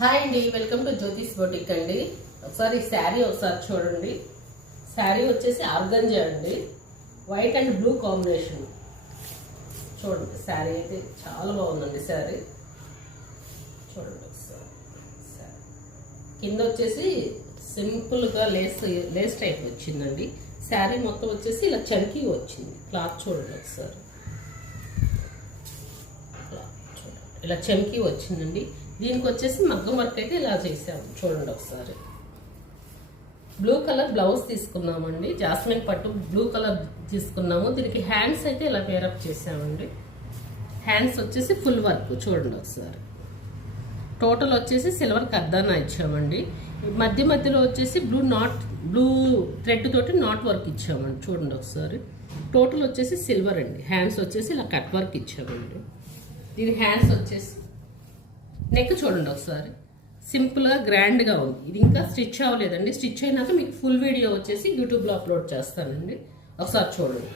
Hi అండి, welcome to Jyothish boutique అండి. ఒకసారి ఈ శారీ ఒకసారి చూడండి. శారీ వచ్చేసి ఆర్గంజా అండి, వైట్ అండ్ బ్లూ కాంబినేషన్. చూడండి శారీ అయితే చాలా బాగుందండి. శారీ చూడండి ఒకసారి. కింద వచ్చేసి సింపుల్గా లేస్ టైప్ వచ్చిందండి. శారీ మొత్తం వచ్చేసి ఇలా చంకీ వచ్చింది. క్లాత్ చూడండి ఒకసారి, ఇలా చంకీ వచ్చిందండి. దీనికి వచ్చేసి మగ్గం వర్క్ అయితే ఇలా చేసాము. చూడండి ఒకసారి. బ్లూ కలర్ బ్లౌజ్ తీసుకున్నామండి, జాస్మిన్ పట్టు బ్లూ కలర్ తీసుకున్నాము. దీనికి హ్యాండ్స్ అయితే ఇలా పేరప్ చేసామండి. హ్యాండ్స్ వచ్చేసి ఫుల్ వర్క్ చూడండి ఒకసారి. టోటల్ వచ్చేసి సిల్వర్ కర్దానా ఇచ్చామండి. మధ్య మధ్యలో వచ్చేసి బ్లూ థ్రెడ్ తోటి నాట్ వర్క్ ఇచ్చామండి. చూడండి ఒకసారి. టోటల్ వచ్చేసి సిల్వర్ అండి. హ్యాండ్స్ వచ్చేసి ఇలా కట్ వర్క్ ఇచ్చామండి. దీని హ్యాండ్స్ వచ్చేసి నెక్ చూడండి ఒకసారి. సింపుల్గా గ్రాండ్గా ఉంది. ఇది ఇంకా స్టిచ్ అవ్వలేదండి. స్టిచ్ అయినాక మీకు ఫుల్ వీడియో వచ్చేసి యూట్యూబ్లో అప్లోడ్ చేస్తానండి. ఒకసారి చూడండి.